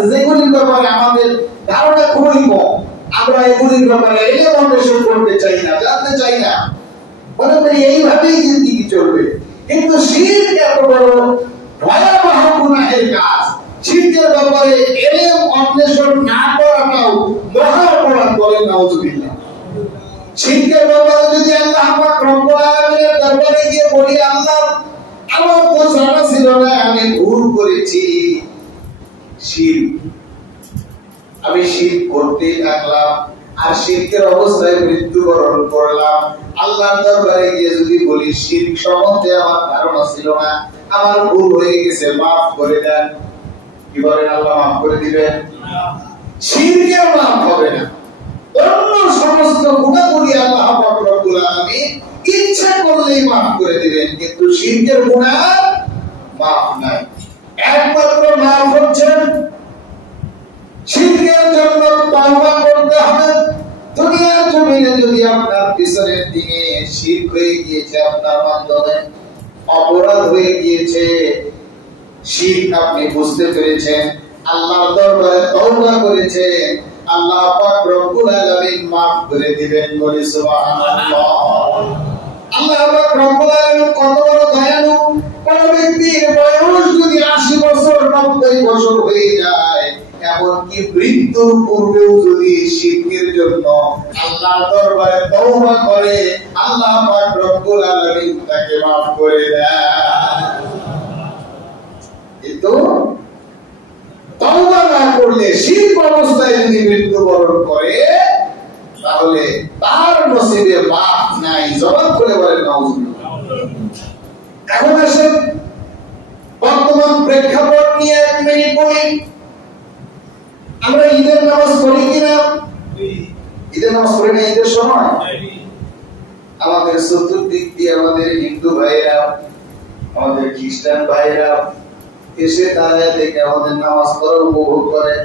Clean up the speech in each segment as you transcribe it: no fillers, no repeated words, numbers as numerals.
আছে যেগুলির ব্যাপারে আমাদের ধারণা খুবই কম, আমরা এগুলির ব্যাপারে অন্বেষণ করতে চাই না, জানতে চাই না, মনে করি এইভাবেই জিন্দেগি চলবে। কিন্তু শিরক এত বড় ভয়াবহ গুনাহের কাজ, শিরকের ব্যাপারে ইলম অন্বেষণ না করাটাও মহা অপরাধ, বলেন নাউজুবিল্লাহ। শিরকের ব্যাপারে যদি আল্লাহ পাক রব্বুল আলামিনের দরবারে গিয়ে বলি, আল্লাহ আমার তো জানা ছিল না, আমি ভুল করেছি, শিরক, আমি শিরক করতে থাকলাম আর শিরকের অবস্থায় মৃত্যুবরণ করলাম, আল্লাহর দরবারে গিয়ে যদি বলি শিরক সম্বন্ধে আমার ধারণা ছিল না, আমার ভুল হয়ে গেছে, মাফ করে দেন, কি বলেন? আল্লাহ মাফ করে দিবেন? শিরকের মাফ হবে না, অন্য সমস্ত গুনাহগুলি আল্লাহ পাক রব্বুল আলামিন ইচ্ছা করলেই মাফ করে দিবেন, কিন্তু শিরকের গুনাহ মাফ নাই। একমাত্র মাফ হচ্ছে শিরকের জন্য তওবা করতে হবে। দুনিয়ার জমিনে যদি আপনার পিছনের দিকে শিরক হয়ে গিয়েছে, আপনার মাধ্যমে অপরাধ হয়ে গিয়েছে, শিরক আপনি বুঝতে পেরেছেন, আল্লাহর দরবারে তওবা করেছেন, আল্লাহ পাক রব্বুল আলামিন maaf করে দিবেন, বলি সুবহানাল্লাহ। আল্লাহ পাক রব্বুল আলামিন কত বড় দয়ালু। কোন ব্যক্তির বয়স যদি 80 বছর 90 বছর হয়ে যায়, এমনকি মৃত্যুর পূর্বেও যদি শিরকের জন্য আল্লাহর দরবারে তওবা করে, আল্লাহ পাক রব্বুল আলামিন তাকে maaf করে দেন। কিন্তু তওবা না করলে, শিরক অবস্থায় যদি মৃত্যুবরণ করে, তাহলে তার নসিবে মাফ নাই। জবান খুলে বলেন নাউজুবিল্লাহ। এখন আসেন বর্তমান প্রেক্ষাপট নিয়ে এক মিনিট বলি। আমরা ঈদের নামাজ পড়ি কিনা? ঈদের নামাজ পড়ি না ঈদের সময়? আমাদের চতুর্দিক দিয়ে আমাদের হিন্দু ভাইরা, আমাদের খ্রিস্টান ভাইরা এসে দাঁড়ায় দেখে আমাদের নামাজ পড়া উপভোগ করে।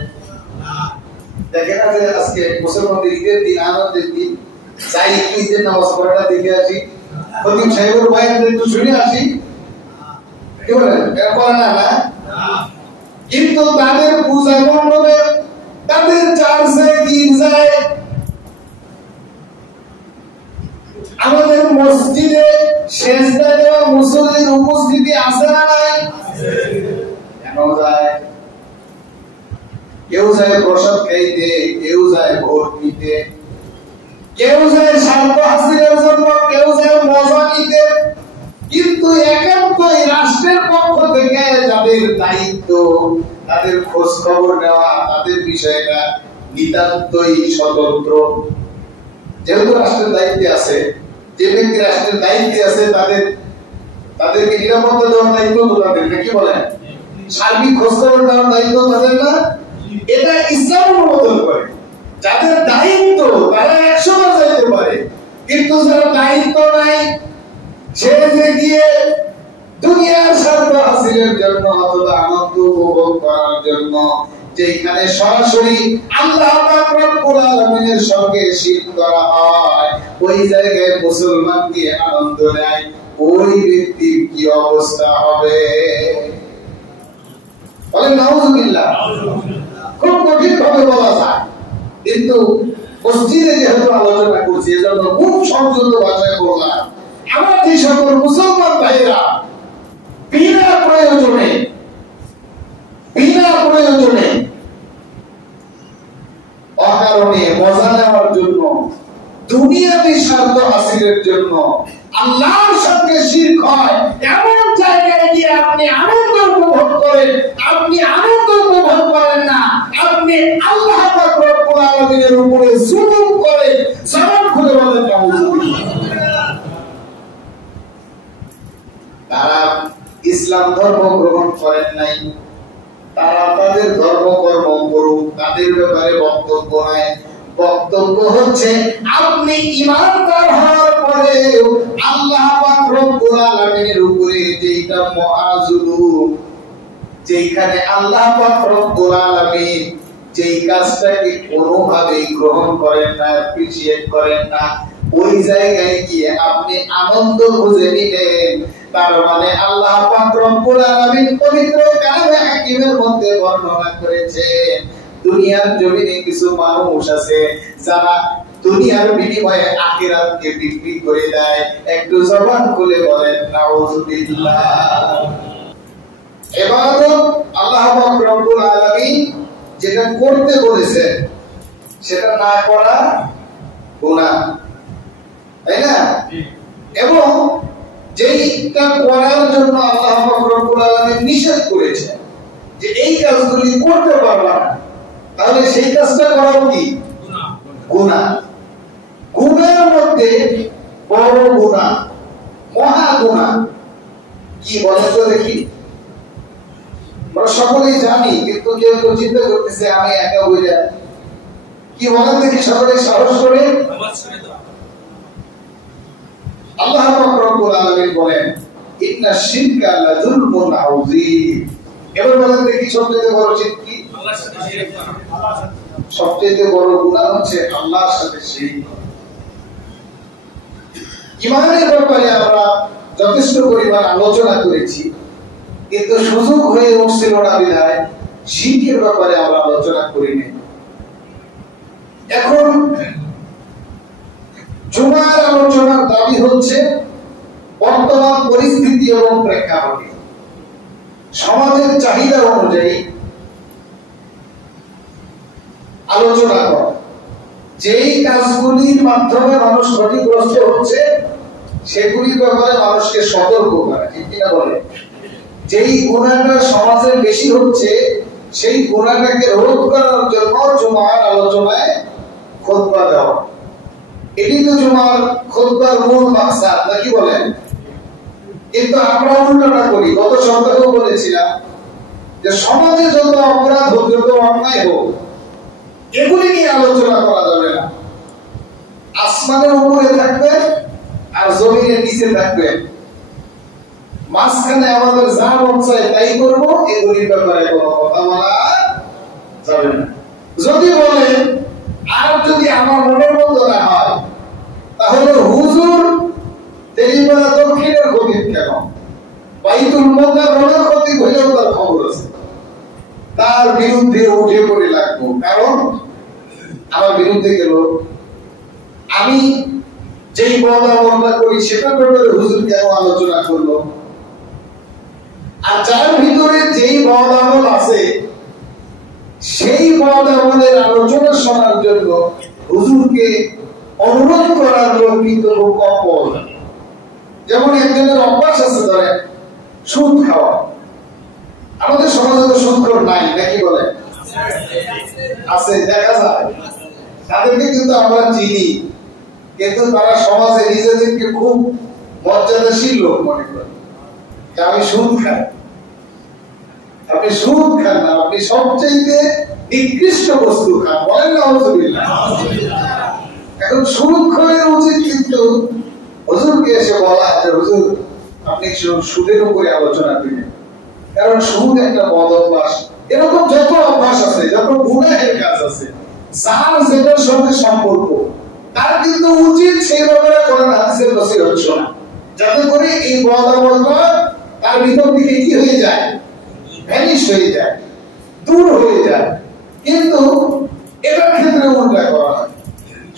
দেখেন না যে আজকে মুসলমানদের ঈদের দিন, আনন্দের দিন, চাই একটু ঈদের নামাজ পড়াটা দেখে আসি, খতিব সাহেবের বয়ানটা একটু শুনে আসি, কি বলেন? করে না না? কিন্তু তাদের পূজা মণ্ডপে, তাদের চার্চে, গির্জায়, আমাদের মসজিদে সেজদা দেওয়া মুসল্লির উপস্থিতি আছে না নাই? কেন যায়? কেউ যায় প্রসাদ খাইতে, কেউ যায় ভোট নিতে, কেউ যায় স্বার্থ হাসিলের জন্য, কেউ যায় মজা নিতে। কিন্তু একান্তই রাষ্ট্রের পক্ষ থেকে যাদের দায়িত্ব, তাদের খোঁজ খবর নেওয়া, তাদের বিষয়টা নিতান্তই স্বতন্ত্র। যেহেতু রাষ্ট্রের দায়িত্বে আছে, যে ব্যক্তি রাষ্ট্রের দায়িত্বে আছে, তাদেরকে নিরাপত্তা দেওয়ার দায়িত্ব তো তাদের, কি বলেন? সার্বিক খোঁজ খবর নেওয়ার দায়িত্ব তাদের না? এটা ইসলাম অনুমোদন করে। যাদের দায়িত্ব তারা 100 বার যাইতে পারে, কিন্তু যারা দায়িত্ব নাই, সে যে গিয়ে দুনিয়ার স্বার্থ হাসিলের জন্য অথবা আনন্দ উপভোগ করার জন্য, যেখানে সরাসরি আল্লাহ পাক রব্বুল আলামিনের সঙ্গে শিরক করা হয়, ওই জায়গায় মুসলমানকে আনন্দ দেয়, ওই ব্যক্তির কি অবস্থা হবে? বলেন নাউজুবিল্লাহ। খুব কঠিন ভাবে বলা যায়, কিন্তু মসজিদে যেহেতু আলোচনা করছি, এজন্য খুব সংযত ভাষায় বললাম। আমার যে সকল মুসলমান ভাইরা বিনা প্রয়োজনে অকারণে মজা নেওয়ার জন্য, দুনিয়াবি স্বার্থ হাসিলের জন্য আল্লাহর সঙ্গে শিরক হয়, এমন জায়গায় গিয়ে আপনি আনন্দ উপভোগ করেন, আপনি আনন্দ উপভোগ করেন না, আপনি আল্লাহ পাক রব্বুল আলামিনের উপরে জুলুম করেন। জবান খুলে বলেন নাউজুবিল্লাহ। তারা ইসলাম ধর্ম গ্রহণ করেন নাই, তারা তাদের ধর্ম কর্ম করুক, তাদের ব্যাপারে বক্তব্য নাই। বক্তব্য হচ্ছে আপনি ঈমানদার হওয়ার পরে আল্লাহ পাক রব্বুল আলামিনের উপরে যেটা মহাজুলুম, যেখানে আল্লাহ পাক রব্বুল আলামিন যেই কাজটাকে কোনোভাবেই গ্রহণ করেন না, অ্যাপ্রিশিয়েট করেন না, ওই জায়গায় গিয়ে আপনি আনন্দ খুঁজে নিলেন, তার মানে আল্লাহ পাক রব্বুল আলামিন পবিত্র কালামে হাকিমের মধ্যে বর্ণনা করেছেন দুনিয়ার জমিনে কিছু মানুষ আছে যারা দুনিয়ার বিনিময়ে আখিরাতকে বিক্রি করে দেয়। একটু জবান খুলে বলেন নাউযুবিল্লাহ। ইবাদত আল্লাহ পাক রব্বুল আলামিন যেটা করতে বলেছেন সেটা না করা গুনাহ, তাই না? এবং যেইটা করার জন্য আল্লাহ পাক রব্বুল আলামিন নিষেধ করেছেন যে এই কাজগুলি করতে পারবা না, তাহলে সেই কাজটা করাও কি গুনাহ। গুনাহের মধ্যে বড় গুনাহ, মহা গুনাহ কি বলেন তো দেখি? আমরা সকলেই জানি, কিন্তু কেউ কেউ চিন্তা করতেছে আমি একা বইলা কি বলেন দেখি, সকলে সাহস করে। আল্লাহ পাক রব্বুল আলামিন বলেন ইন্না শিরকা লাযুলমুন আযীম। এবার বলেন দেখি সবচেয়ে বড় শিরক কি? আল্লাহর সাথে শিরক করা। সবচেয়ে বড় গুনাহ হচ্ছে আল্লাহর সাথে শিরক করা। ঈমানের ব্যাপারে আমরা যথেষ্ট পরিমাণ আলোচনা করেছি, কিন্তু সুযোগ হয়ে উঠছিল না বিধায় শিরকের ব্যাপারে আমরা আলোচনা করিনি। এখন জুমার আলোচনার দাবি হচ্ছে বর্তমান পরিস্থিতি এবং প্রেক্ষাপটে সমাজের চাহিদা অনুযায়ী আলোচনা করা, যেই কাজগুলির মাধ্যমে মানুষ ক্ষতিগ্রস্ত হচ্ছে সেগুলির ব্যাপারে মানুষকে সতর্ক করা, ঠিক কিনা বলে? যেই গুনাহটা সমাজে বেশি হচ্ছে সেই গুনাহটাকে রোধ করার জন্য জুমার আলোচনায় খুতবা দেওয়া, এটি তো জুমার খুতবার মূল মাকসাদ, নাকি বলেন? কিন্তু আমরা উল্টোটা করি। গত সপ্তাহেও বলেছিলাম যে সমাজে যত অপরাধ হোক, যত অন্যায় হোক, এগুলি নিয়ে আলোচনা করা যাবে না। আসমানের উপরে থাকবে আর জমিনের নিচে থাকবে, মাঝখানে আমাদের যা মন চায় তাই করবো, এগুলির ব্যাপারে কোনো কথা বলা যাবে না। যদি বলেন আর যদি আমার মনের মতো না হয়, তাহলে হুজুর তেলিপাড়া দক্ষিণের ক্ষতি কেন, বাইতুল মুকাররমের ক্ষতি হইলেও তার খবর আছে, তার বিরুদ্ধে উঠে পড়ে লাগবো। কারণ আমার বিরুদ্ধে গেল, আমি যেই বদ আমলটা করি সেটার ব্যাপারে হুজুর কেন আলোচনা করলো, আর যার ভিতরে যেই বদ আমল আছে সেই বদ আমলের আলোচনা শোনার জন্য হুজুরকে অনুরোধ করার লোক কিন্তু কম। যেমন একজনের অভ্যাস আছে, ধরে সুদ খাওয়া। আমাদের সমাজে তো সুদখোর নাই, নাকি বলে? আছে, দেখা যায়। তাদেরকে কিন্তু আমরা চিনি, কিন্তু তারা সমাজে নিজেদেরকে খুব মর্যাদাশীল লোক মনে করে যে আমি সুদ খাই। আপনি সুদ খান না, আপনি সবচেয়ে নিকৃষ্ট বস্তু খান, বলেন না আলহামদুলিল্লাহ। এখন সুদ খাওয়া উচিত, কিন্তু হুজুরকে এসে বলা যে হুজুর আপনি সুদের উপরে আলোচনা করেন, কারণ সুদ একটা বদ অভ্যাস। এরকম যত অভ্যাস আছে, যত গুনাহের কাজ আছে, যার যেটার সঙ্গে সম্পর্ক, তার কিন্তু উচিত সেই ব্যাপারে কোরআন হাদিসের নসিহত শোনা, যাতে করে এই বদ আমলটা তার ভিতর থেকে কি হয়ে যায়, ভ্যানিশ হয়ে যায়, দূর হয়ে যায়। কিন্তু এটার ক্ষেত্রে উল্টা করা হয়।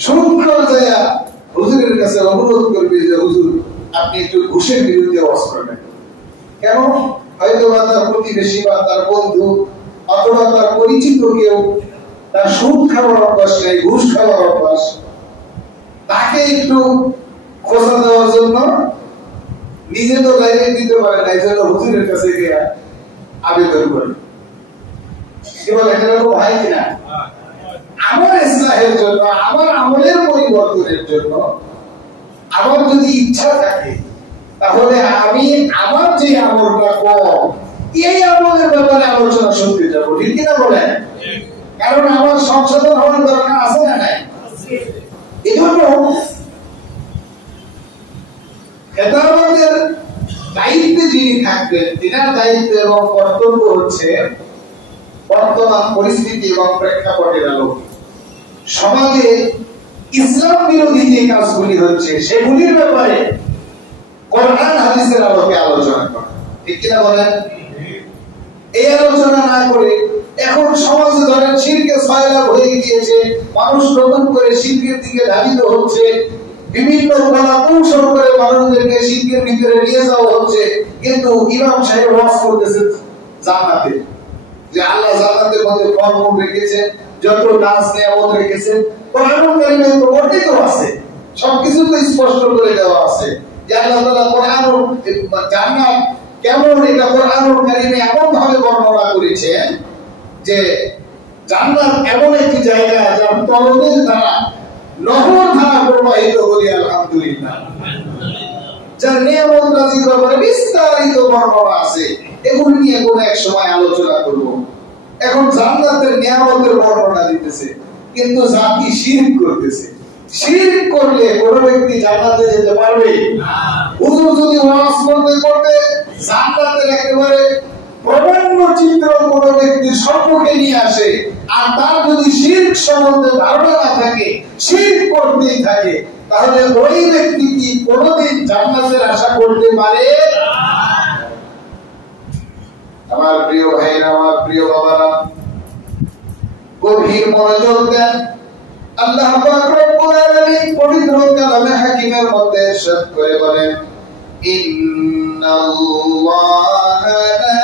সুদখোর যায় হুজুরের কাছে অনুরোধ করবে যে হুজুর আপনি একটু ঘুষের বিরুদ্ধে ওয়াজ করবেন। কেন? হয়তো বা তার প্রতিবেশী বা তার বন্ধু অথবা তার পরিচিত কেউ তার সুদ খাওয়ার অভ্যাস নেই, ঘুষ খাওয়ার অভ্যাস, তাকে একটু খোঁজা দেওয়ার জন্য নিজে তো লাইনে দিতে পারে না, এই জন্য হুজুরের কাছে গিয়ে আবেদন করে। কি বলে, এরকম হয় কিনা? আমার ইসলাহের জন্য, আমার আমলের পরিবর্তনের জন্য আমার যদি ইচ্ছা থাকে, তাহলে আমি আমার যে আমলটা কম, এই আমলের ব্যাপারে আলোচনা শুনতে যাবো, ঠিক কিনা বলেন? কারণ আমার সংশোধন হওয়ার দরকার আছে না নাই? এই জন্য খেতাবাদের দায়িত্বে যিনি থাকবেন, তিনার দায়িত্ব এবং কর্তব্য হচ্ছে বর্তমান পরিস্থিতি এবং প্রেক্ষাপটের আলোকে সমাজে ইসলাম বিরোধী যে কাজগুলি হচ্ছে সেগুলির ব্যাপারে কোরআন হাদিসের আলোকে আলোচনা করা, ঠিক কিনা বলেন? এই আলোচনা না করে এখন সমাজে ধরেন শিরকে ছয়লাভ হয়ে গিয়েছে, মানুষ নতুন করে শিরকের দিকে ধাবিত হচ্ছে, বিভিন্ন কলা কৌশল করে মানুষদেরকে শিরকের ভিতরে নিয়ে যাওয়া হচ্ছে। কিন্তু ইমাম সাহেব ওয়াজ করতেছে জান্নাতে, যে আল্লাহ জান্নাতের মধ্যে ফলমূল রেখেছেন, যত নাজ নিয়ামত রেখেছেন, কোরআনুল কারীমে তো বর্ণিত আছে, সবকিছু তো স্পষ্ট করে দেওয়া আছে যে আল্লাহ তাআলা কোরআনুল জান্নাত কেমন, এটা কোরআনুল কারীমে এমন ভাবে বর্ণনা করেছেন যে জান্নাত এমন একটি জায়গা যার তলদেশ দ্বারা নহর ধারা প্রবাহিত, বলি আলহামদুলিল্লাহ। যার নিয়ামত রাজির ব্যাপারে বিস্তারিত বর্ণনা আছে, এগুলি নিয়ে কোন এক সময় আলোচনা করব। এখন জান্নাতের নিয়ামতের বর্ণনা দিতেছে, কিন্তু জাতি শিরক করতেছে। শিরক করলে কোন ব্যক্তি জান্নাতে যেতে পারবে না। হুজুর যদি ওয়াজ করতে করতে জান্নাতের একেবারে প্রবন্ধ চিত্র কোন ব্যক্তির সম্মুখে নিয়ে আসে, আর তার যদি শিরক সম্বন্ধে ধারণা না থাকে, শিরক করতেই থাকে, তাহলে ওই ব্যক্তি কি কোনদিন জান্নাতের আশা করতে পারে? আমার প্রিয় ভাইরা, আমার প্রিয় বাবারা, গভীর মনোযোগ দেন। আল্লাহ পাক রব্বুল আলামিন পবিত্র কালামে হাকিমের মধ্যে ইরশাদ করে বলেন, ইন্নাল্লাহা লা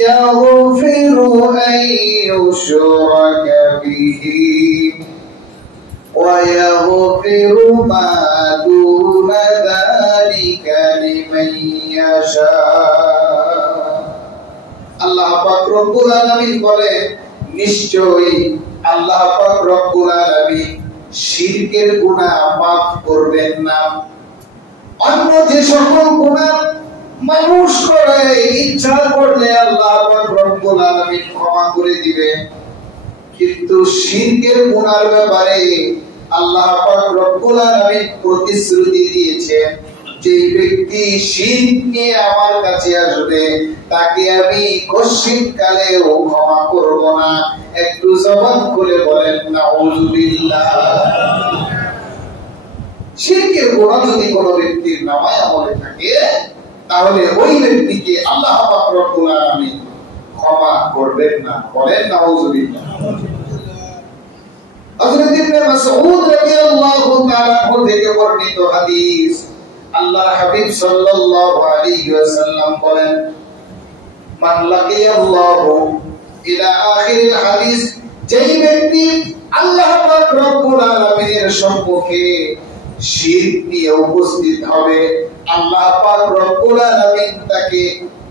ইয়াগফিরু আন ইউশরাকা বিহি ওয়া ইয়াগফিরু মা দুনা যালিকা লিমান ইয়াশা। আল্লাহ পাক রব্বুল আলামিন বলেন, নিশ্চয়ই আল্লাহ পাক রব্বুল আলামিন শিরকের গুনাহ মাফ করবেন না। অন্য যে সকল গুনাহ মানুষ করে, ইচ্ছা করলে আল্লাহ পাক রব্বুল আলামিন ক্ষমা করে দিবেন, কিন্তু শিরকের গুনাহর ব্যাপারে আল্লাহ পাক রব্বুল আলামিন প্রতিশ্রুতি দিয়েছেন, যে ব্যক্তি শিরক নিয়ে আমার কাছে আসবে তাকে আমি কশিন কালেও ক্ষমা করব না। একটু জবান খুলে বলেন নাউযুবিল্লাহ। শিরকের গুনাহ যদি কোনো ব্যক্তির নামায় আমলে থাকে, তাহলে ওই ব্যক্তিকে আল্লাহ পাক রব্বুল আলামিন ক্ষমা করবেন না। বলেন নাউযুবিল্লাহ। হযরত ইবনে মাসউদ রাদিয়াল্লাহু তাআলা থেকে বর্ণিত হাদিস, আল্লাহর হাবিব সাল্লাল্লাহু আলাইহি ওয়াসাল্লাম বলেন, মান লাকিয়াল্লাহু ইলা আখিরিল হাদিস, যেই ব্যক্তি আল্লাহ পাক রব্বুল আলামিনের সম্মুখে শিরক নিয়ে উপস্থিত হবে, আল্লাহ পাক রব্বুল আলামিন তাকে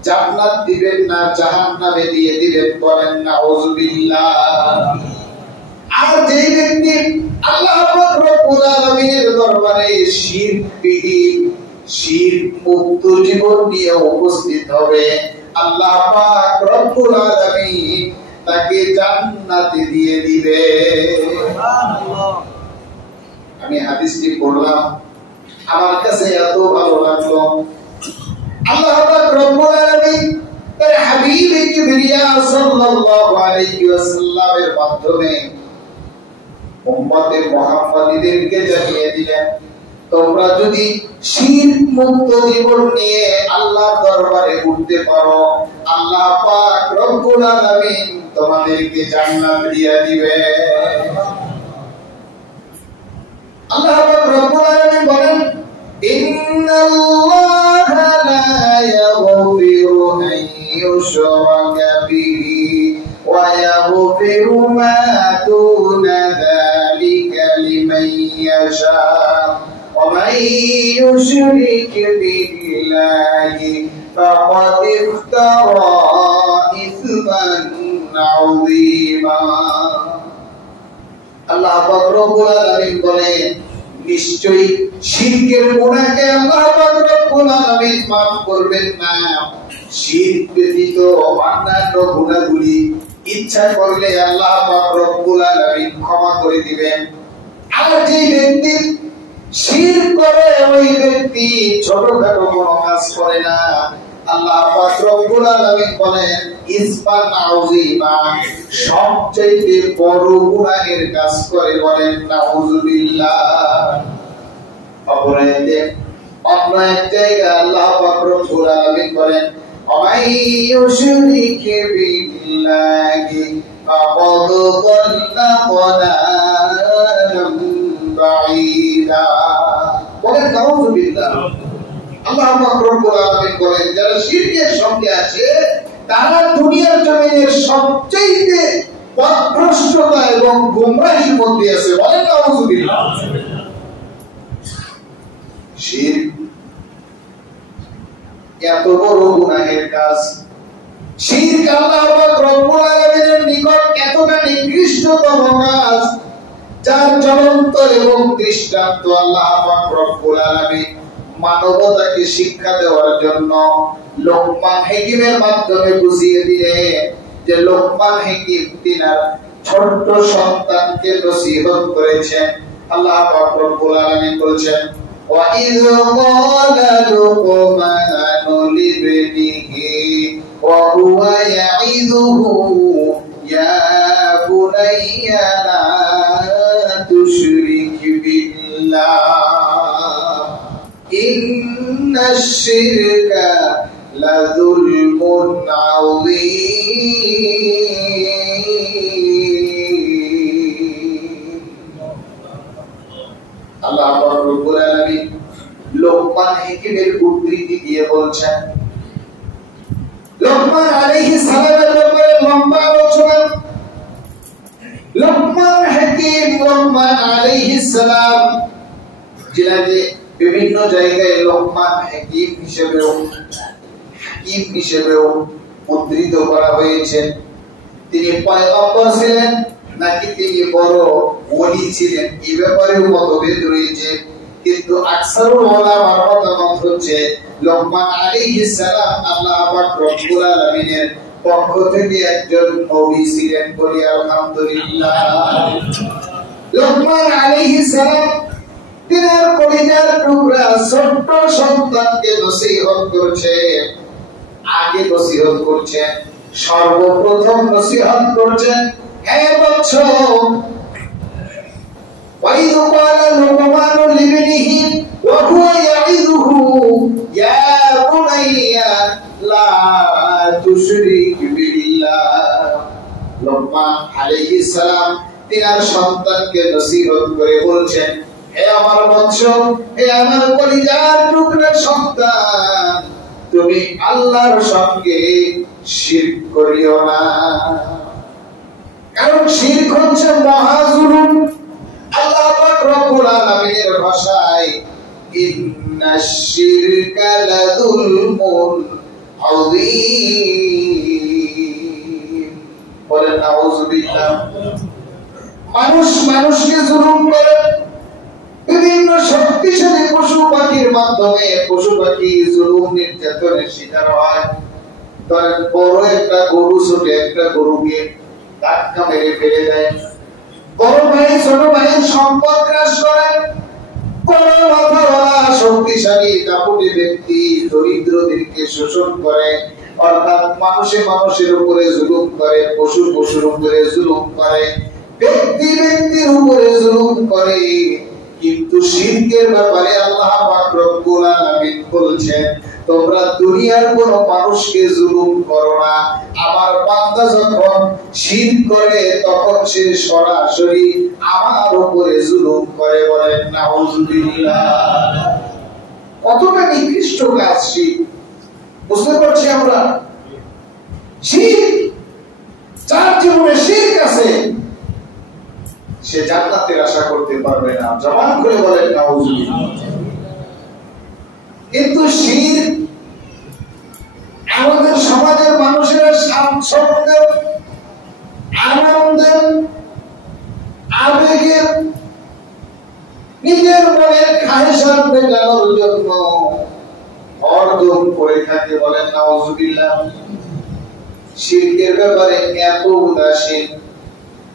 জান্নাত দিবেন না, জাহান্নামে দিয়ে দিবেন। বলেন নাউযুবিল্লাহ। আর যেই ব্যক্তি আল্লাহ পাক রব্বুল আলামিনের দরবারে শিরকবিহীন, শিরক মুক্ত জীবন নিয়ে উপস্থিত হবে, আল্লাহ পাক রব্বুল আলামিন তাকে জান্নাতে দিয়ে দিবে। সুবহানাল্লাহ। আমি হাদিসটি পড়লাম, আমার কাছে এত ভালো লাগলো। আল্লাহ পাক রব্বুল আলামিন তার হাবিব কিবরিয়া সাল্লাল্লাহু আলাইহি ওয়াসাল্লামের মাধ্যমে উম্মতে মুহাম্মাদীদেরকে জানিয়ে দিলেন, তোমরা যদি শিরক মুক্ত জীবন নিয়ে আল্লাহর দরবারে উঠতে পারো, আল্লাহ পাক রব্বুল আলামিন তোমাদেরকে জান্নাত দিয়ে দিবে। আল্লাহ পাক রব্বুল আলামিন বলেন, ইন্নাল্লাহা লা ইয়াগফিরু আন ইউশরাকা বিহি ওয়া ইয়াগফিরু মা দুনা যালিকা লিমান ইয়াশা ওয়া মান ইউশরিক বিল্লাহি ফাকাদ ইফতারা ইসমান আযীমা। আল্লাহ পাক রব্বুল আলামিন বলেন, নিশ্চয়ই শিরকের গুনাহকে আল্লাহ পাক রব্বুল আলামিন maaf করবেন না। শিরক ব্যতীত অন্যান্য গুনাহগুলি ইচ্ছা করলে আল্লাহ পাক রব্বুল আলামিন ক্ষমা করে দিবেন। আর যে ব্যক্তি শিরক করে, ওই ব্যক্তি ছোটখাটো কোনো কাজ করে না, আল্লাহ পাক রব্বুল আলামিন বলেন ইসমান আযীমা, সবচেয়ে বড় গুনাহের কাজ করে। বলেন নাউযুবিল্লাহ। অপরাধে অন্য এক জায়গায় আল্লাহ পাক রব্বুল আলামিন বলেন ومن يشرك بالله فقد ضل ضلالا بعيدا বলেন নাউযুবিল্লাহ। আল্লাহ পাক রব্বুল আলামিন বলেন যারা শিরকের সঙ্গে আছে তারা দুনিয়ার জমিনের সবচেয়ে পথভ্রষ্টতা এবং গোমরাহির মধ্যে আছে। বলেন নাউযুবিল্লাহ। শিরক এত বড় গুনাহের কাজ, শিরক আল্লাহ পাক রব্বুল আলামিনের নিকট এতটা নিকৃষ্টতম কাজ, যার জ্বলন্ত এবং দৃষ্টান্ত আল্লাহ পাক রব্বুল আলামিন মানবতাকে শিক্ষা দেওয়ার জন্য লোকমান হাকিমের মাধ্যমে বুঝিয়ে দিলেন। যে লোকমান হাকিম তিনার ছোট্ট সন্তানকে নসিহত করেছেন। আল্লাহ পাক রব্বুল আলামিন বলেছেন وَإِذْ قَالَ لُقْمَانُ لِابْنِهِ وَهُوَ يَعِظُهُ يَا بُنَيَّ لَا تُشْرِكْ بِاللَّهِ إِنَّ الشِّرْكَ لَظُلْمٌ عَظِيمٌ। আল্লাহ পাক রব্বুল আলামিন লোকমান হাকিমের উদ্ধৃতি দিয়ে বলছেন, লোকমান আলাইহিস সালামের ব্যাপারে লম্বা আলোচনা। লোকমান হাকিম লোকমান আলাইহিস সালাম যিনাকে বিভিন্ন জায়গায় লোকমান হাকিম হিসেবেও উদ্ধৃত করা হয়েছে। তিনি পয়গম্বর ছিলেন নাকি তিনি বড় ওলি ছিলেন এই ব্যাপারে মতভেদ রয়েছে, কিন্তু আকসারুল উলামার মতামত হচ্ছে লোকমান আলাইহিস সালাম আল্লাহ পাক রব্বুল আলামিনের পক্ষ থেকে একজন নবী ছিলেন। বলি আলহামদুলিল্লাহ। লোকমান আলাইহিস সালাম তিনার কলিজার টুকরা ছোট্ট সন্তানকে নসিহত করছেন। আগে নসিহত করছেন, সর্বপ্রথম নসিহত করছেন, হে বৎস, وَإِذْ قَالَ لُقْمَانُ لِابْنِهِ وَهُوَ يَعِظُهُ يَا بُنَيَّ لَا تُشْرِكْ بِاللَّهِ। লোকমান আলাইহিস সালাম তিনার সন্তানকে নসিহত করে বলছেন, হে আমার বৎস, হে আমার কলিজার টুকরা সন্তান, তুমি আল্লাহর সঙ্গে শিরক করিও না। কারণ শিরক হচ্ছে মহাজুলুম। আল্লাহ পাক রব্বুল আলামিনের ভাষায় ইন্নাশ শিরকা লাযুলমুন আযীম। বলেন নাউযুবিল্লাহ। মানুষ মানুষকে জুলুম করে, বিভিন্ন শক্তিশালী পশু পাখির মাধ্যমে পশু পাখি জুলুম নির্যাতনের শিকার হয়। ধরেন বড় একটা গরু ছোট একটা গরুকে ধাক্কা মেরে ফেলে দেয়, বড় ভাই ছোট ভাইয়ের সম্পদ গ্রাস করে, বড় মাথাওয়ালা শক্তিশালী দাপুটে ব্যক্তি দরিদ্রদেরকে শোষণ করে, অর্থাৎ মানুষে মানুষের উপরে জুলুম করে, পশু পশুর উপরে জুলুম করে, ব্যক্তি ব্যক্তির উপরে জুলুম করে। কিন্তু শিরকের ব্যাপারে আল্লাহ পাক রব্বুল আলামিন বলছেন, তোমরা দুনিয়ার কোন মানুষকে জুলুম করো না। আমার বান্দা যখন শিরক করে তখন সে সরাসরি আমার উপরে জুলুম করে। বলেন নাউযুবিল্লাহ। কতটা নিকৃষ্ট কাজ শিরক, বুঝতে পারছি আমরা? শিরক, যার জীবনে শিরক আছে সে জান্নাতের আশা করতে পারবে না। জবান খুলে বলেন নাউযুবিল্লাহ। কিন্তু শিরক আমাদের সমাজের মানুষেরা স্বাচ্ছন্দ্যের, আনন্দের, আবেগের, নিজের মনের খায়েশাত মেটানোর জন্য হরদম করে থাকে। বলেন নাউযুবিল্লাহ। শিরকের ব্যাপারে এত উদাসীন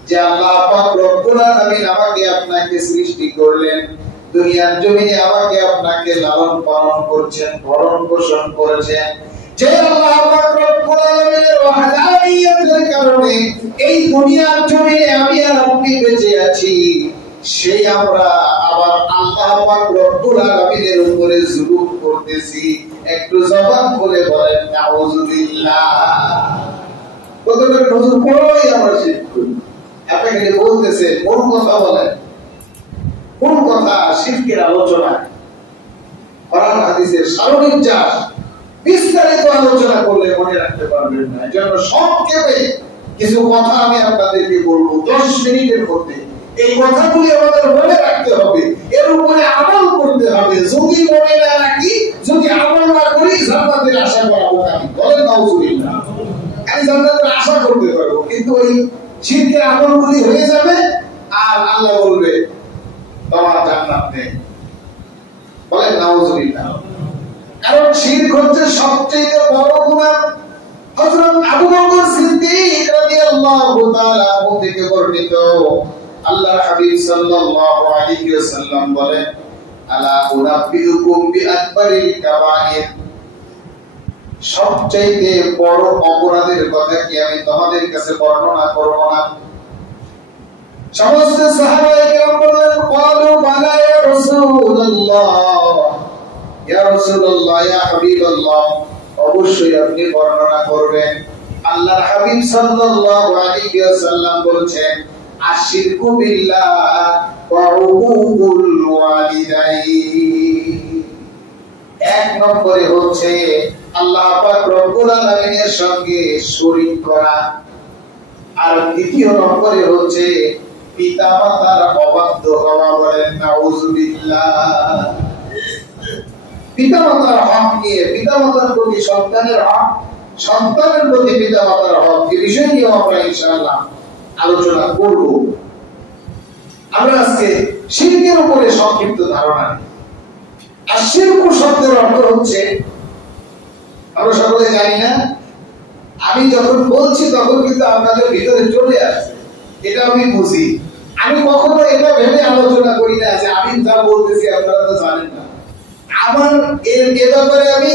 যে আল্লাহ পাক রব্বুল আলামিন আমাকে আপনাকে সৃষ্টি করলেন, দুনিয়ার জমিনে আমাকে আপনাকে লালন পালন করছেন, ভরণ পোষণ করেছেন। যে আল্লাহ পাক রব্বুল আলামিনের ওয়াহদানিয়তের কারণে এই দুনিয়ার জমিনে আমি আর আপনি বেঁচে আছি, সেই আমরা আবার আল্লাহ পাক রব্বুল আলামিনের উপরে জুলুম করতেছি। একটু জবান খুলে বলেন নাউযুবিল্লাহ। কতটা হুজুর বড়ই আমরা শিরক করি। আপনাকে বলতেছে কোন কথা বলেন, কোন কথা শিরকের আলোচনা, কোরআন হাদিসের সারনির্যাস বিস্তারিত আলোচনা করলে মনে রাখতে পারবেন না। এজন্য সংক্ষেপে কিছু কথা আমি আপনাদেরকে বলবো 10 মিনিটের মধ্যে। এই কথাগুলি আমাদের মনে রাখতে হবে, এর উপরে আমল করতে হবে। যদি মনে না রাখি, যদি আমল না করি, জান্নাতের আশা করা বোকামি। বলেন নাউযুবিল্লাহ। আমি জান্নাতের আশা করতে পারবো, কিন্তু ওই শিরকের আমলগুলি হয়ে যাবে আর আল্লাহ বলবে তোমার জান্নাত নেই। বলেন নাউযুবিল্লাহ। কারণ শিরক হচ্ছে সবচেয়ে বড় গুনাহ। হযরত আবু বকর সিদ্দিক রাদিয়াল্লাহু তাআলা আনহু থেকে বর্ণিত, আল্লাহর হাবিব সাল্লাল্লাহু আলাইহি ওয়াসাল্লাম বলেন, আলা উনাব্বিউকুম বিআকবারিল কাবাইর, সবচেয়ে বড় অপরাধের কথা কি আমি তোমাদের কাছে বর্ণনা করব না? সমস্ত সাহাবায়ে কেরাম বললেন, ক্বালু বালা ইয়া রাসূলুল্লাহ, ইয়া রাসূলুল্লাহ, ইয়া হাবিবাল্লাহ, অবশ্যই আপনি বর্ণনা করবেন। আল্লাহর হাবিব সাল্লাল্লাহু আলাইহি ওয়াসাল্লাম বলেন, আশিরকু বিল্লাহ ওয়া উকুকুল ওয়ালিদাইন। এক নম্বরে হচ্ছে আল্লাহ পাক রব্বুল আলামিনের সঙ্গে শরীক করা, আর দ্বিতীয় নম্বরে হচ্ছে পিতামাতার অবাধ্য হওয়া। বলেন নাউযুবিল্লাহ। পিতামাতার হক নিয়ে, পিতামাতার প্রতি সন্তানের হক, সন্তানের প্রতি পিতামাতার হক, এই বিষয় নিয়ে আমরা ইনশাআল্লাহ আলোচনা করব। আমরা আজকে শিরকের উপরে সংক্ষিপ্ত ধারণা নিই। আর শিরক শব্দের অর্থ হচ্ছে, আমরা সকলে জানি না, আমি যখন বলছি তখন কিন্তু আপনাদের ভিতরে চলে আসছে, এটা আমি বুঝি। আমি কখনো এটা ভেবে আলোচনা করি না যে আমি যা বলতেছি আপনারা তো জানেন না। আমার এর ব্যাপারে আমি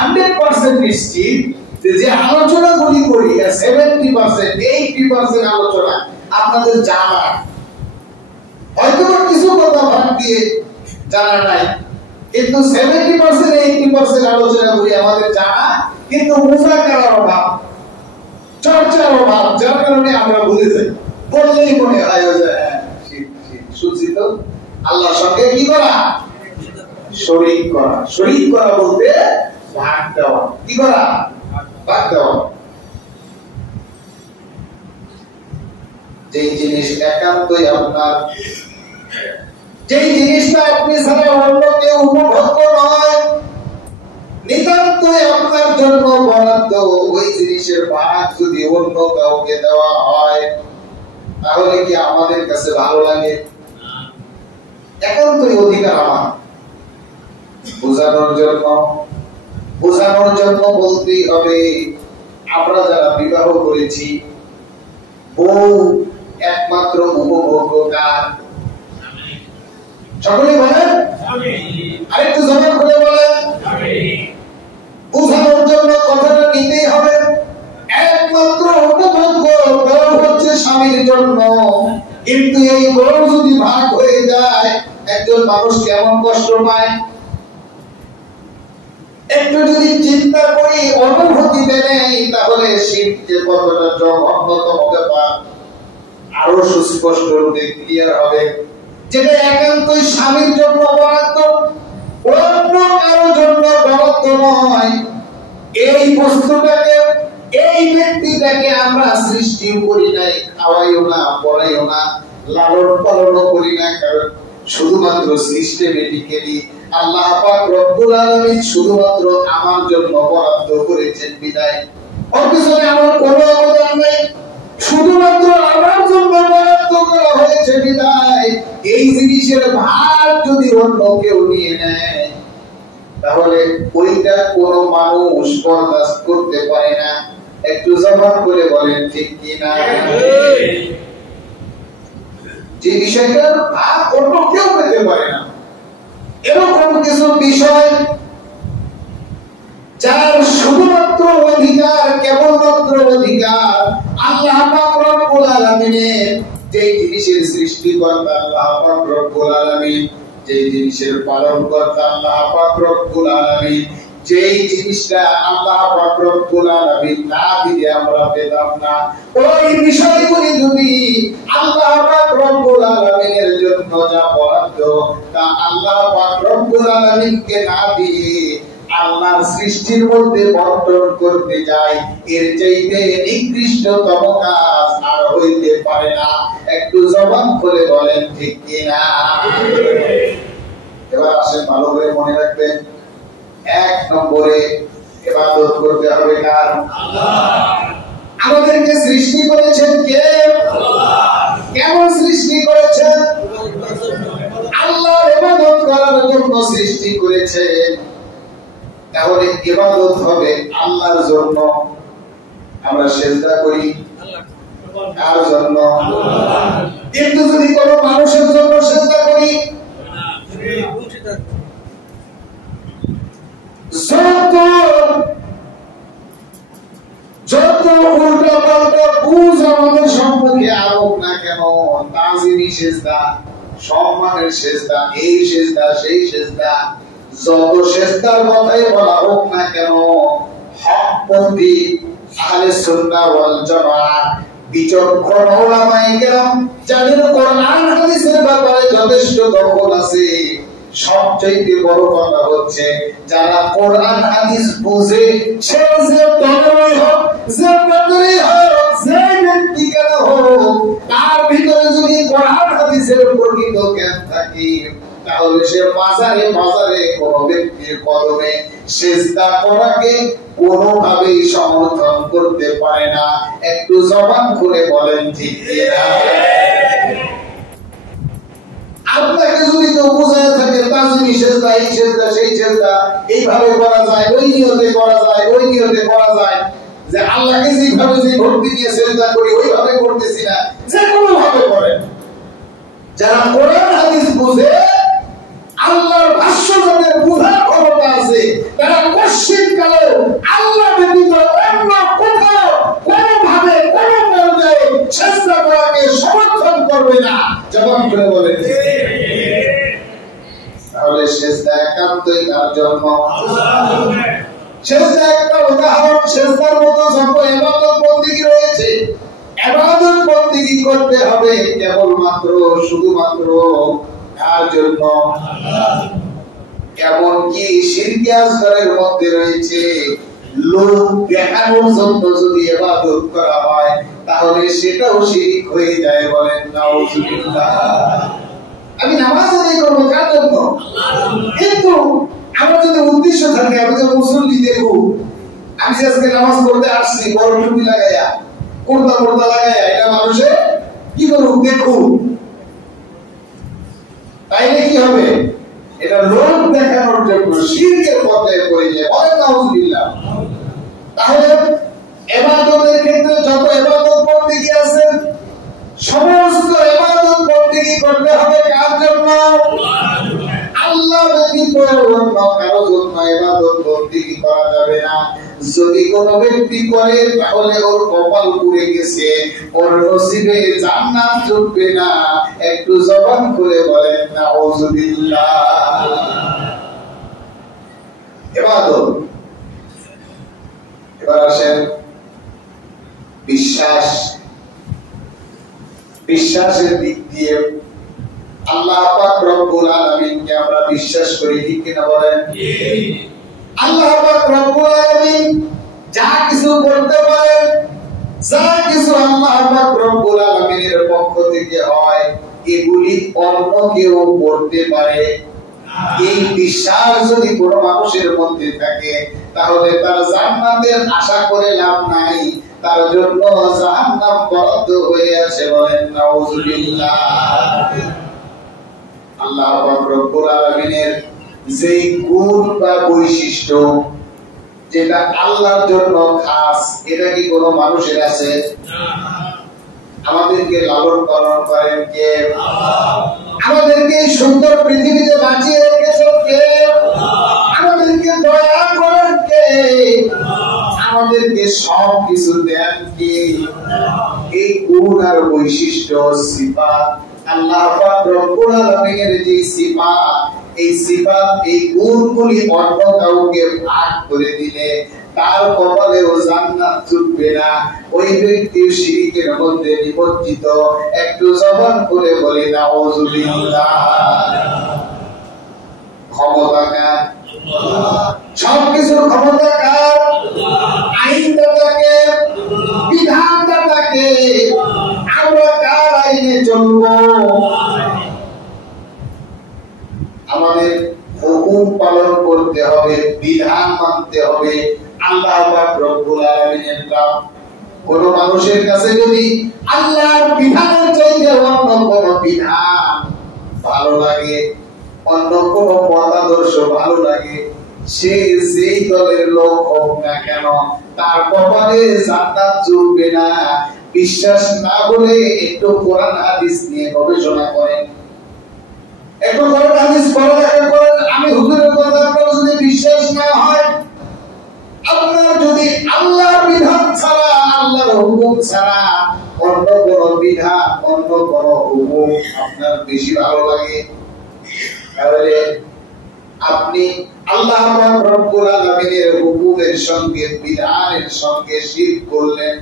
100% নিশ্চিত যে আলোচনাগুলি করি 70% 80% আলোচনা আপনাদের জানা, হয়তো কিছু কথা ভাগ দিয়ে জানা নাই, কিন্তু 70% 80% আলোচনাগুলি আমাদের জানা, কিন্তু মুযাকারার অভাব, চর্চার অভাব, যার কারণে আমরা ভুলে যাই। বললেই মনে হয় যে শুনছি তো, আল্লাহর সঙ্গে কি করা? শরীক করা। শরীক করা বলতে ভাগ দেওয়া। কি করা? ভাগ দেওয়া। যেই জিনিস একান্তই আপনার, যেই জিনিসটা আপনি ছাড়া অন্য কেউ উপভোগ্য নয়, নিতান্তই আপনার জন্য বরাদ্দ, ওই জিনিসের ভাগ যদি অন্য কাউকে দেওয়া হয় তাহলে কি আমাদের কাছে ভালো লাগে? একান্তই অধিকার আমার। বোঝানোর জন্য বলতেই হবে, আমরা যারা বিবাহ করেছি, বউ একমাত্র উপভোগ্য কার? সকলে বলেন, আরেকটু জবান খুলে বলেন। বোঝানোর জন্য কথাটা নিতেই হবে। একমাত্র উপভোগ্য বউ হচ্ছে স্বামীর জন্য, কিন্তু এই বউ যদি ভাগ হয়ে যায় একজন মানুষ কেমন কষ্ট পায় একটু যদি চিন্তা করি, অনুভূতিতে নেই, তাহলে শিরক যে কতটা জঘন্যতম ব্যাপার আরো সুস্পষ্ট রূপে ক্লিয়ার হবে। যেটা একান্তই স্বামীর জন্য বরাদ্দ, অন্য কারোর জন্য বরাদ্দ নয়। এই বস্তুটাকে, এই ব্যক্তিটাকে আমরা সৃষ্টি করি নাই, খাওয়াইও না, পড়াইও না, লালন পালনও করি না, কারণ শুধুমাত্র সিস্টেমেটিক্যালি আল্লাহ পাক রব্বুল আলামিন শুধুমাত্র আমার জন্য বরাদ্দ করেছেন বিদায়। ওর পিছনে আমার কোনো অবদান নাই, শুধুমাত্র আমার জন্য বরাদ্দ করা হয়েছে বিদায়। এই জিনিসের ভার যদি অন্য কেউ নিয়ে নেয় তাহলে ওইটা কোনো মানুষ বরদাস্ত করতে পারে না। একটু জবান করে বলেন ঠিক কি না? যে বিষয়টা ভাগ অন্য কেউ পেতে পারে না, এরকম কিছু বিষয় যার শুধুমাত্র অধিকার, কেবলমাত্র অধিকার আল্লাহ পাক রব্বুল আলামিনের, যে জিনিসের সৃষ্টিকর্তা আল্লাহ পাক রব্বুল আলামিন, যে জিনিসের পালনকর্তা আল্লাহ পাক রব্বুল আলামিন, যেই জিনিসটা আল্লাহ পাক রব্বুল আলামিন না দিলে আমরা পেতাম না, ওই বিষয়গুলি যদি আল্লাহ পাক রব্বুল আলামিনের জন্য যা বরাদ্দ তা আল্লাহ পাক রব্বুল আলামিনকে না দিয়ে আল্লাহর সৃষ্টির মধ্যে বন্টন করতে যায়, এর চাইতে নিকৃষ্টতম কাজ আর হইতে পারে না। একটু জবান খুলে বলেন ঠিক কিনা? এবার আসেন, ভালো করে মনে রাখবেন, 1 নম্বরে ইবাদত করতে হবে কার? আল্লাহ। আমাদেরকে সৃষ্টি করেছেন কে? আল্লাহ। কেমন সৃষ্টি করেছেন? আল্লাহর ইবাদত করার জন্য সৃষ্টি করেছেন। তাহলে ইবাদত হবে আল্লাহর জন্য। আমরা সিজদা করি কার জন্য? আল্লাহ। কিন্তু যদি কোনো মানুষের জন্য সিজদা করি, যত উল্টা পাল্টা বুঝ আমাদের সম্মুখে আরোপ না কেন, তাজিমি সিজদা, সম্মানের সিজদা, এই সিজদা সেই সিজদা, যত সিজদার কথাই বলা হোক না কেন, হকপন্থী আহলে সুন্নাহ ওয়াল জামাত বিচক্ষণ উলামায়ে কেরাম যাদের কোরআন হাদিসের ব্যাপারে যথেষ্ট দখল আছে, সবচেয়ে বড় কথা হচ্ছে যারা কোরআন হাদিস বুঝে, সে যে তনরই হোক, যে তনরই হোক, যে ব্যক্তি কেন হোক, তার ভিতরে যদি কোরআন হাদিসের প্রকৃত জ্ঞান থাকে, তাহলে সে মাজারে মাজারে কোন ব্যক্তির কদমে সিজদা করাকে কোনোভাবেই সমর্থন করতে পারে না। একটু জবান খুলে বলেন ঠিক কিনা? আপনাকে যদি কেউ বোঝায় থাকে তাজিমি সিজদা, এই সিজদা সেই সিজদা, এইভাবে করা যায়, ওই নিয়তে করা যায়, ওই নিয়তে করা যায়, যে আল্লাহকে যেভাবে যে ভক্তি দিয়ে সিজদা করি ওইভাবে করতেছি না, যে কোনো ভাবে করেন। যারা কোরআন হাদিস বুঝে, আল্লাহর ভাষ্য যাদের বুঝার ক্ষমতা আছে, তারা কশিন কালে আল্লাহ ব্যতীত অন্য কোথাও কোনোভাবে কোনো পর্যায়ে সিজদা করাকে সমর্থন করবে না। জবান করে বলেন। তাহলে সিজদা একান্তই তার জন্য। সিজদা একটা উদাহরণ। সিজদার মতো যত ইবাদত বন্দেগী রয়েছে, ইবাদত বন্দেগী করতে হবে কেবলমাত্র শুধুমাত্র কার জন্য? আল্লাহ। এমনকি শিরকে আসগরের মধ্যে রয়েছে লোক দেখানোর জন্য যদি ইবাদত করা হয়, তাহলে সেটাও শিরক হয়ে যায়। বলেন নাউজুবিল্লাহ। আমি নামাজ আদায় করবো কার জন্য? কিন্তু আমার যদি উদ্দেশ্য থাকে, আমি যে মুসল্লি দেখব, আমি যে আজকে নামাজ পড়তে আসছি বড় টুপি লাগাইয়া, কুর্তা কুর্তা লাগাইয়া, এটা মানুষে কি করুক, দেখুক, তাইলে কি হবে? এটা লোক দেখানোর জন্য শিরকের পথে পড়ে যায়। বলেন নাউজুবিল্লাহ। তাহলে ইবাদতের ক্ষেত্রে যত ইবাদত বন্দেগী আছে, সমস্ত ইবাদত বন্দেগী করতে হবে কার জন্য? আল্লাহ ব্যতীত অন্য কারো জন্য ইবাদত বন্দেগী করা যাবে না। যদি কোন ব্যক্তি করে, তাহলে ওর কপাল পুড়ে গেছে, ওর নসিবে জান্নাত জুটবে না। একটু জবান খুলে বলেন নাউজুবিল্লাহ। ইবাদত। এবার আসেন বিশ্বাস। বিশ্বাসের দিক দিয়ে আল্লাহ পাক রব্বুল আলামিনকে আমরা বিশ্বাস করি, ঠিক কিনা বলেন? আল্লাহ পাক রব্বুল আলামিন যা কিছু করতে পারেন, যা কিছু আল্লাহ পাক রব্বুল আলামিনের পক্ষ থেকে হয়, এগুলি অন্য কেউ করতে পারে। এই বিশ্বাস যদি কোনো মানুষের মধ্যে থাকে, তাহলে তার জান্নাতের আশা করে লাভ নাই, তার জন্য জাহান্নাম বরাদ্দ হয়ে আছে। বলেন নাউজুবিল্লাহ। আল্লাহ পাক রব্বুল আলামিনের যে গুণ বা বৈশিষ্ট্য যেটা আল্লাহর জন্য খাস, এটা কি কোনো মানুষের আছে? আমাদেরকে লালন পালন করেন কে? আমাদেরকে সুন্দর পৃথিবীতে বাঁচিয়ে রেখেছেন কে? আমাদেরকে দয়া করেন কে? আমাদেরকে সব কিছু দেন কে? এই গুণ আর বৈশিষ্ট্য সিফাত আল্লাহ পাক রব্বুল আলামিনের যে সিফাত, এই সিফাত এই গুণগুলি অন্য কাউকে ভাগ করে দিলে তার কপালেও জান্নাত জুটবে না। ওই ব্যক্তি শিরকের মধ্যে নিমজ্জিত। একটু জবান করে বলি নাউযুবিল্লাহ। ক্ষমতা কার? সবকিছুর ক্ষমতা কার? আইনদাতাকে, বিধানদাতাকে। আমরা কার আইনে চলবো? আমাদের হুকুম পালন করতে হবে, বিধান মানতে হবে আল্লাহ পাক রব্বুল আলামিনের কাছে। কোন মানুষের কাছে যদি আল্লাহর বিধানের চাইতে অন্য কোন বিধান ভালো লাগে, অন্য কোন মতাদর্শ ভালো লাগে, সে যেই দলের লোক হোক না কেন তার কপালে জান্নাত জুটবে না। বিশ্বাস না হলে একটু কোরআন হাদিস নিয়ে গবেষণা করেন, একটু কোরআন হাদিস পড়ালেখা করেন। আমি হুজুরের কথা আপনার যদি বিশ্বাস না হয়, আপনার যদি আল্লাহর বিধান ছাড়া, আল্লাহর হুকুম ছাড়া অন্য কোন বিধান, অন্য কোন হুকুম আপনার বেশি ভালো লাগে, তাহলে আপনি আল্লাহ পাক রব্বুল আলামিনের হুকুমের সঙ্গে, বিধানের সঙ্গে শিরক করলেন।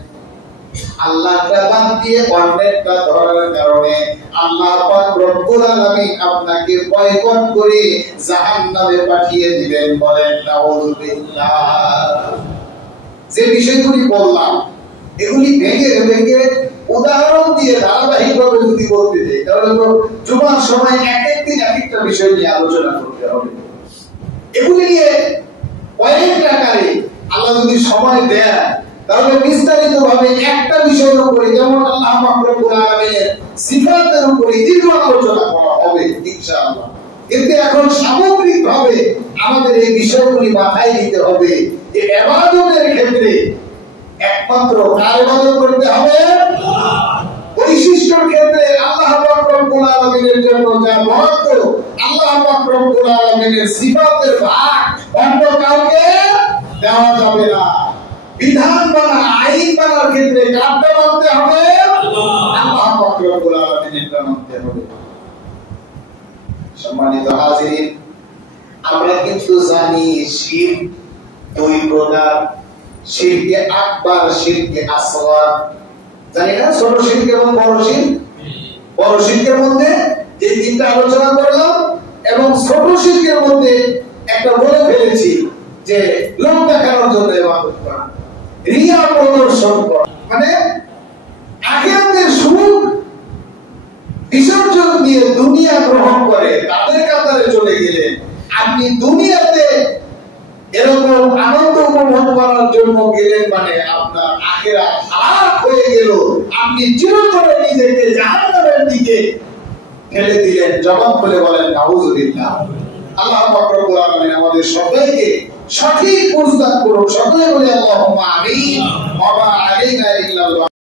আল্লাহটা বাদ দিয়ে অন্যটা ধরার কারণে আল্লাহ পাক রব্বুল আলামিন আপনাকে বয়কট করে জাহান্নামে পাঠিয়ে দিবেন। বলেন নাউযুবিল্লাহ। যে বিষয়গুলি বললাম এগুলি ভেঙে ভেঙে উদাহরণ দিয়ে ধারাবাহিকভাবে যদি বলতে যাই, তাহলে তো জুমার সময় এক একদিন এক একটা বিষয় নিয়ে আলোচনা করতে হবে। এগুলি নিয়ে পয়েন্ট আকারে আল্লাহ যদি সময় দেয়, তাহলে বিস্তারিত ভাবে একটা বিষয়ের উপরে, যেমন আল্লাহ পাক রব্বুল আলামিনের সিফাতের উপরে দীর্ঘ আলোচনা করা হবে ইনশাআল্লাহ। কিন্তু এখন সামগ্রিকভাবে আমাদের এই বিষয়গুলি মাথায় নিতে হবে যে ইবাদতের ক্ষেত্রে একমাত্র কার ইবাদত করতে হবে? বৈশিষ্ট্যের ক্ষেত্রে আল্লাহ পাক রব্বুল আলামিনের জন্য যা বরাদ্দ, আল্লাহ পাক রব্বুল আলামিনের সিফাতের ভাগ অন্য কাউকে দেওয়া যাবে না। বিধান বানা, আইন বানার ক্ষেত্রে কারটা মানতে হবে? আল্লাহ পাক রব্বুল আলামিনেরটা মানতে হবে। সম্মানিত হাজিরিন, আমরা কিন্তু জানি শিরক দুই প্রকার, শিরকে আকবার, শিরকে আসগর। জানি না ছোট শিরক এবং বড় শিরক? বড় শিরকের মধ্যে যে তিনটা আলোচনা করলাম, এবং ছোট শিরকের মধ্যে একটা বলে ফেলেছি যে লোক দেখানোর জন্য ইবাদত করা, রিয়া প্রদর্শন করা, মানে আখিরাতের সুখ বিসর্জন দিয়ে দুনিয়া গ্রহণ করে তাদের কাতারে চলে গেলে আপনি দুনিয়াতে এরকম আনন্দ উপভোগ করার জন্য গেলেন, মানে আপনার আখিরাত হারাম হয়ে গেল। আপনি চিরতরে নিজেকে জাহান্নামের দিকে ঠেলে দিলেন। জবাব খুলে বলেন নাউযুবিল্লাহ। আল্লাহ পাক রব্বুল আলামিন আমাদের সবাইকে সঠিক বুঝদান করুন। সকলে বলে আল্লাহুম্মা আমিন। ওয়া মা আলাইনা ইল্লাল